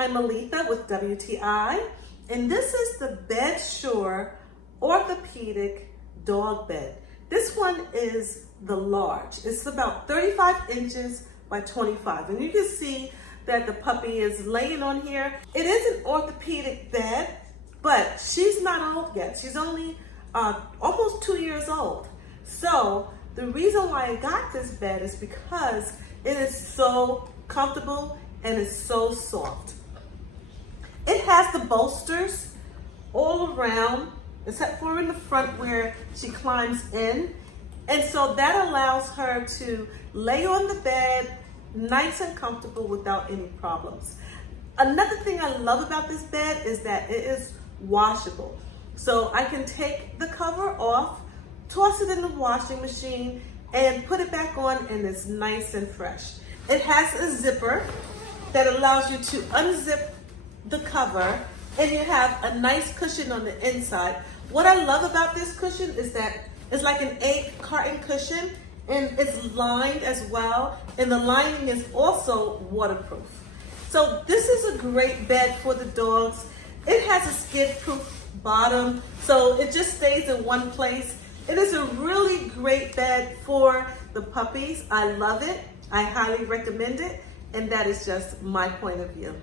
I'm Aletha with WTI, and this is the BEDSURE Orthopedic Dog Bed. This one is the large. It's about 35 inches by 25, and you can see that the puppy is laying on here. It is an orthopedic bed, but she's not old yet. She's only almost 2 years old. So the reason why I got this bed is because it is so comfortable and it's so soft. It has the bolsters all around, except for in the front where she climbs in. And so that allows her to lay on the bed nice and comfortable without any problems. Another thing I love about this bed is that it is washable. So I can take the cover off, toss it in the washing machine, and put it back on, and it's nice and fresh. It has a zipper that allows you to unzip the cover, and you have a nice cushion on the inside. What I love about this cushion is that it's like an egg carton cushion, and it's lined as well, and the lining is also waterproof. So this is a great bed for the dogs. It has a skid-proof bottom, so it just stays in one place. It is a really great bed for the puppies. I love it. I highly recommend it, and that is just my point of view.